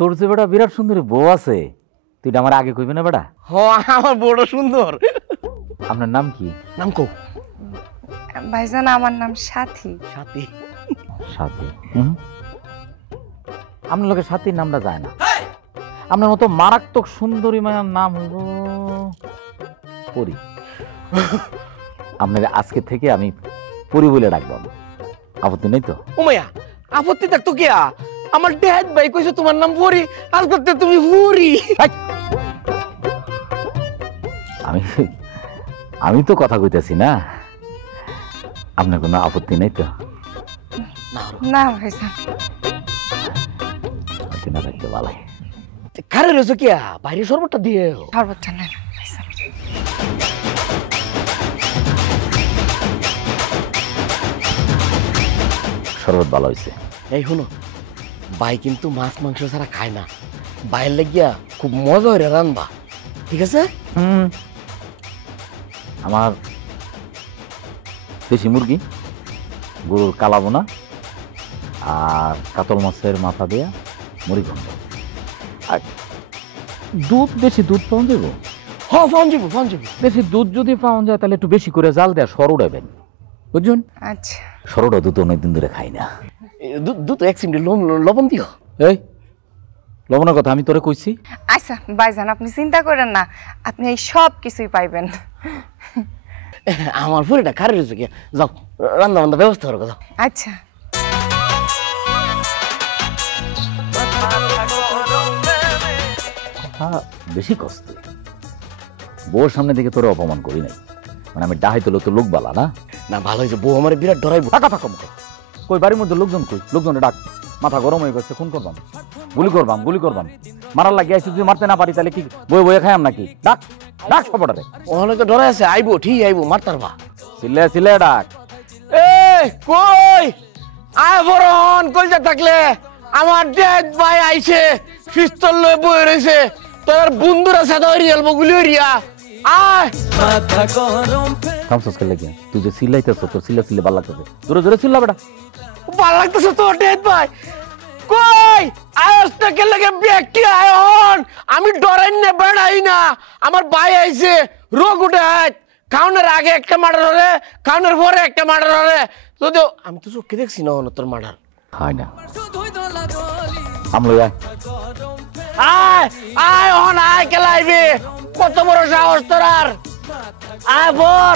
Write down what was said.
তোর যে বেটা বিরাট সুন্দরী বউ আছে, তুই আমার আগে কইবি না বেটা? হ আমার বড় সুন্দর। আপনার নাম কি? নাম কো? ভাইজান আমার নাম সাথী। সাথী? সাথী? আপনার লোকের সাথীর নামটা যায় না। আপনার মতো মারাত্মক সুন্দরী মায়ের নাম হলো পরি। আপনার আজকে থেকে আমি পরি বলে ডাকবো, আপত্তি নেই তো? ও মায়া আপত্তি থাকতো কে? আমার ড্যাড ভাই কইছে তোমার নাম পরি, আর করতে তুমি হুরি। আমি আমি তো কথা কইতেছি না, আপনার কোনো আপত্তি নেই তো? না ভাইজান, না থাকতে ভালো। কারে রয়েছে কে? বাইরে শরবতটা দিয়ে। শরবতটা নেন ভাইজান। শরবত ভালো হয়েছে। এই শুনো, ভাই কিন্তু মাছ মাংস ছাড়া খায় না, বাইরে লাগিয়া খুব মজা হয়ে রান্না, ঠিক আছে? আমার দেশি মুরগি, গরুর কালাবোনা আর কাতল মাছের মাথা দেয়া মুড়ি ঘন্ট, আর দুধ, বেশি দুধ পাওয়া যাবো? হ্যাঁ ফোন যাবো, ফোন যাবো। বেশি দুধ যদি পাওয়া যায় তাহলে একটু বেশি করে জাল দেয়া সর উড়াবেন, বুঝছেন? আচ্ছা। সরটা দুধ অনেকদিন ধরে খাই না। দুধ এক চিমটি লবণ দিও। এই লবণের কথা আমি তোরে কইছি? আচ্ছা ভাইজান, আপনি চিন্তা করেন না, আপনি এই সব কিছুই পাইবেন। আমার ফুরিটা কারে রয়েছে কে? যাও রান্না বান্না ব্যবস্থা করো, যাও। আচ্ছা। হ্যাঁ, বেশি কষ্ট। বউর সামনে থেকে তোরে অপমান করি নাই, মানে আমি ডাহাই তোলো তো লোক বালা না। না ভালো হয়েছে, বউ আমার বিরাট ডরাইবো। টাকা থাকা মুখে কই, বাড়ির মধ্যে লোকজন কই? লোকজনে ডাক, মাথা গরম হয়ে গেছে, খুন করবাম, গুলি করবাম, গুলি করবাম, মারার লাগিয়ে আইসি। যদি মারতে না পারি তাহলে কি বয়ে বয়ে খাইম নাকি? ডাক ডাক সবটারে। ওখানে তো ডরাই আছে, আইবো ঠিক আইবো, মারতার বা সিলে সিলে ডাক। এই কই আয় বরণ কইজা থাকলে, আমার ডেড ভাই আইছে, পিস্তল লয়ে বয়ে রইছে, তোর বন্ধুরা সাথে হইরিয়াল বগুলি হইরিয়া। আয় মাথা গরম থামছস কে লাগিয়া? তুই যে সিলাইতেছ, তোর সিলা সিলে ভালো লাগতেছে, জোরে জোরে সিল্লা বেটা। ভালো লাগতেছে তোর ডেড ভাই? কই আয়স না কে লাগে ব্যক্তি আয়ন, আমি ডরাই না বেড়াই না। আমার ভাই আইছে, রোগ উঠে আয়, খাওনের আগে একটা মার্ডার হলে, খাওনের পরে একটা মার্ডার হলে, তো আমি তো চোখে দেখছি না তোর মার্ডার হয় না। আমলো আয় আয় আয় হন আয়, কেলাইবি কত বড় সাহস তোর? আর আয় বর